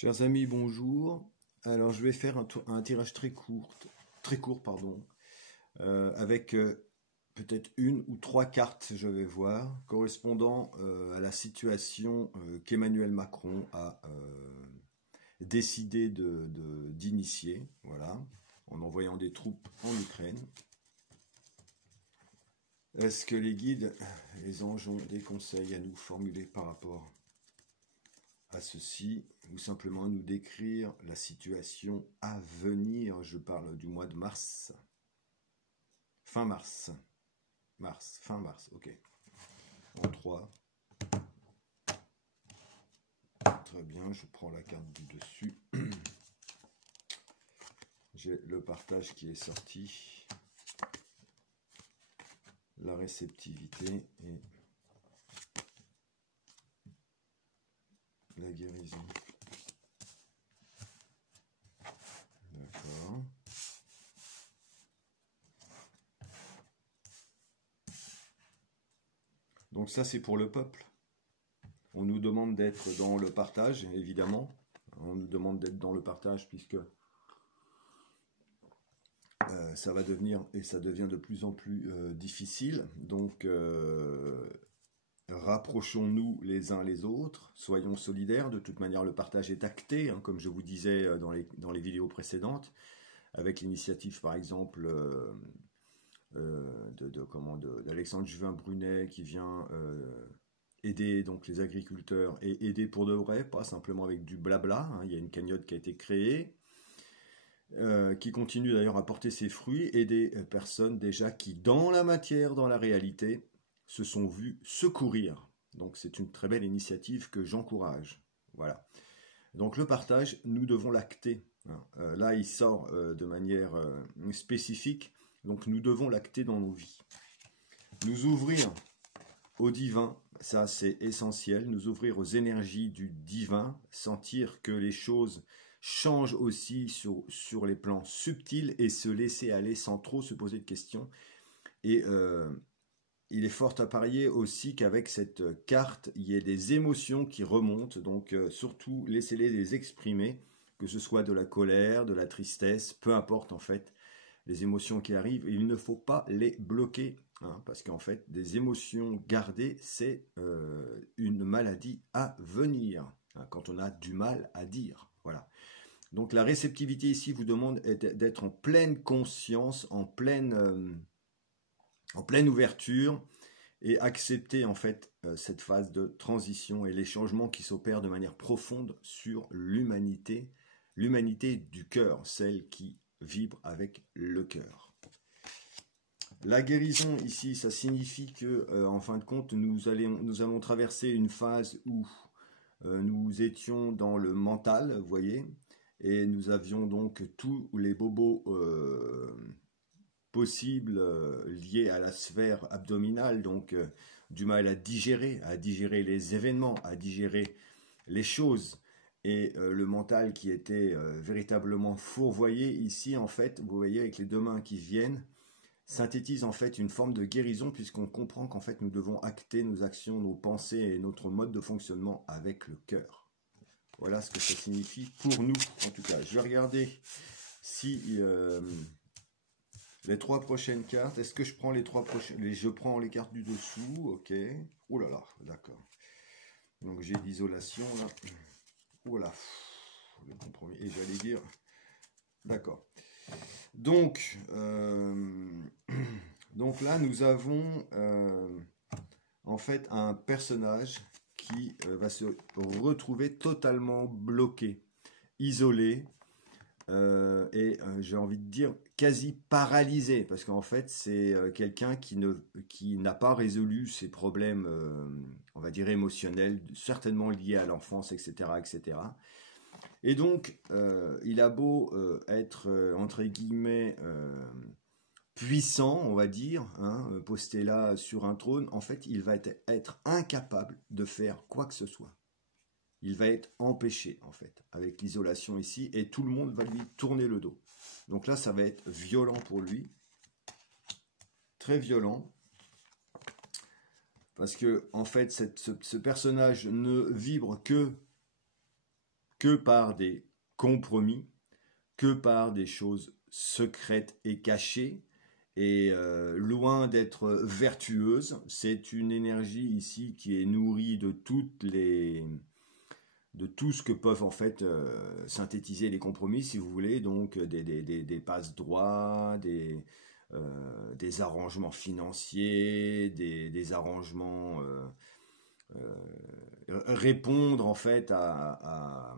Chers amis, bonjour. Alors, je vais faire un tirage très court, pardon, avec peut-être une ou trois cartes, je vais voir, correspondant à la situation qu'Emmanuel Macron a décidé d'initier, voilà, en envoyant des troupes en Ukraine. Est-ce que les guides, les anges ont des conseils à nous formuler par rapport à ceci, ou simplement à nous décrire la situation à venir? Je parle du mois de mars. Fin mars. Fin mars, ok. En 3. Très bien, je prends la carte du dessus. J'ai le partage qui est sorti. La réceptivité et la guérison. D'accord. Donc ça, c'est pour le peuple. On nous demande d'être dans le partage, évidemment. On nous demande d'être dans le partage puisque ça va devenir, et ça devient de plus en plus difficile. Donc, rapprochons-nous les uns les autres, soyons solidaires. De toute manière, le partage est acté, hein, comme je vous disais dans les vidéos précédentes, avec l'initiative, par exemple, d'Alexandre Juvin-Brunet qui vient aider donc les agriculteurs et aider pour de vrai, pas simplement avec du blabla. Hein. Il y a une cagnotte qui a été créée, qui continue d'ailleurs à porter ses fruits, et des personnes déjà qui, dans la matière, dans la réalité, se sont vues secourir. Donc c'est une très belle initiative que j'encourage. Voilà. Donc le partage, nous devons l'acter. Hein. Là, il sort de manière spécifique, donc nous devons l'acter dans nos vies. Nous ouvrir au divin, ça c'est essentiel, nous ouvrir aux énergies du divin, sentir que les choses changent aussi sur les plans subtils et se laisser aller sans trop se poser de questions. Et il est fort à parier aussi qu'avec cette carte, il y ait des émotions qui remontent, donc surtout laissez-les les exprimer, que ce soit de la colère, de la tristesse, peu importe en fait, les émotions qui arrivent, il ne faut pas les bloquer, hein, parce qu'en fait, des émotions gardées, c'est une maladie à venir, hein, quand on a du mal à dire, voilà. Donc la réceptivité ici vous demande d'être en pleine conscience, en pleine ouverture, et accepter en fait cette phase de transition et les changements qui s'opèrent de manière profonde sur l'humanité du cœur, celle qui vibre avec le cœur. La guérison ici, ça signifie que en fin de compte, nous allons traverser une phase où nous étions dans le mental, vous voyez, et nous avions donc tous les bobos possibles liés à la sphère abdominale, donc du mal à digérer les événements, à digérer les choses, et le mental qui était véritablement fourvoyé. Ici, en fait, vous voyez, avec les deux mains qui viennent, synthétise en fait une forme de guérison, puisqu'on comprend qu'en fait, nous devons acter nos actions, nos pensées et notre mode de fonctionnement avec le cœur. Voilà ce que ça signifie pour nous, en tout cas. Je vais regarder si les trois prochaines cartes, est-ce que je prends les trois prochaines, je prends les cartes du dessous, ok. Oh là là, d'accord. Donc j'ai l'isolation là. Oh là, le compromis. Et j'allais dire, d'accord. Donc là nous avons en fait un personnage qui va se retrouver totalement bloqué, isolé, et j'ai envie de dire quasi paralysé, parce qu'en fait c'est quelqu'un qui n'a pas résolu ses problèmes, on va dire émotionnels, certainement liés à l'enfance, etc., etc. Et donc il a beau être entre guillemets puissant, on va dire, hein, posté là sur un trône, en fait il va être incapable de faire quoi que ce soit. Il va être empêché, en fait, avec l'isolation ici, et tout le monde va lui tourner le dos. Donc là, ça va être violent pour lui, très violent, parce que, en fait, ce personnage ne vibre que que par des compromis, que par des choses secrètes et cachées, et loin d'être vertueuse. C'est une énergie ici qui est nourrie de tout ce que peuvent en fait synthétiser les compromis, si vous voulez, donc des passe-droits, des arrangements financiers, des arrangements répondre en fait à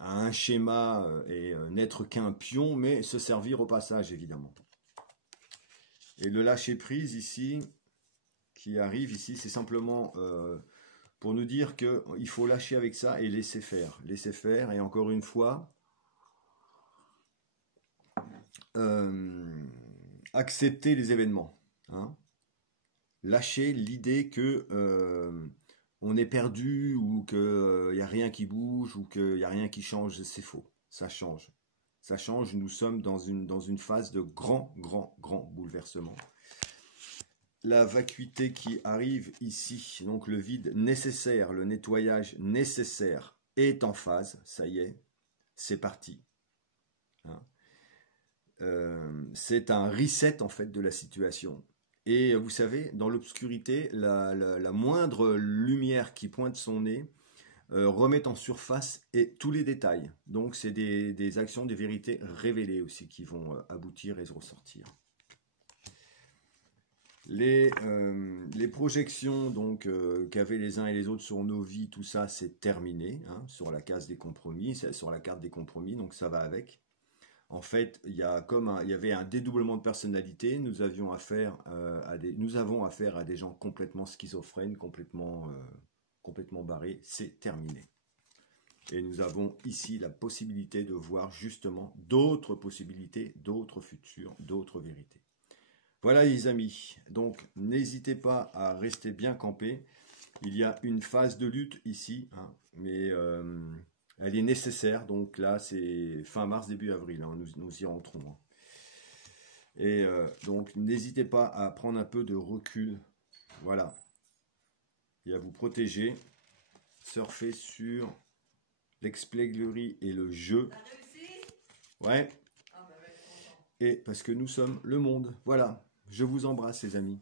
un schéma et n'être qu'un pion, mais se servir au passage évidemment. Et le lâcher prise ici, qui arrive ici, c'est simplement pour nous dire qu'il faut lâcher avec ça et laisser faire. Laisser faire, et encore une fois, accepter les événements. Hein. Lâcher l'idée que on est perdu ou qu'il n'y a rien qui bouge ou qu'il n'y a rien qui change, c'est faux. Ça change. Ça change, nous sommes dans une phase de grand bouleversement. La vacuité qui arrive ici, donc le vide nécessaire, le nettoyage nécessaire est en phase, ça y est, c'est parti. Hein. C'est un reset en fait de la situation. Et vous savez, dans l'obscurité, la moindre lumière qui pointe son nez remet en surface et tous les détails. Donc c'est des actions, des vérités révélées aussi qui vont aboutir et se ressortir. Les projections donc qu'avaient les uns et les autres sur nos vies, tout ça c'est terminé, hein, sur la case des compromis, sur la carte des compromis, donc ça va avec. En fait, il y avait un dédoublement de personnalité. Nous avons affaire à des gens complètement schizophrènes, complètement barrés. C'est terminé. Et nous avons ici la possibilité de voir justement d'autres possibilités, d'autres futurs, d'autres vérités. Voilà les amis. Donc n'hésitez pas à rester bien campé. Il y a une phase de lutte ici, hein, mais elle est nécessaire, donc là c'est fin mars, début avril, hein, nous y rentrons. Hein. Et donc n'hésitez pas à prendre un peu de recul, voilà, et à vous protéger, surfer sur l'expléglerie et le jeu. Ouais. Et parce que nous sommes le monde, voilà, je vous embrasse les amis.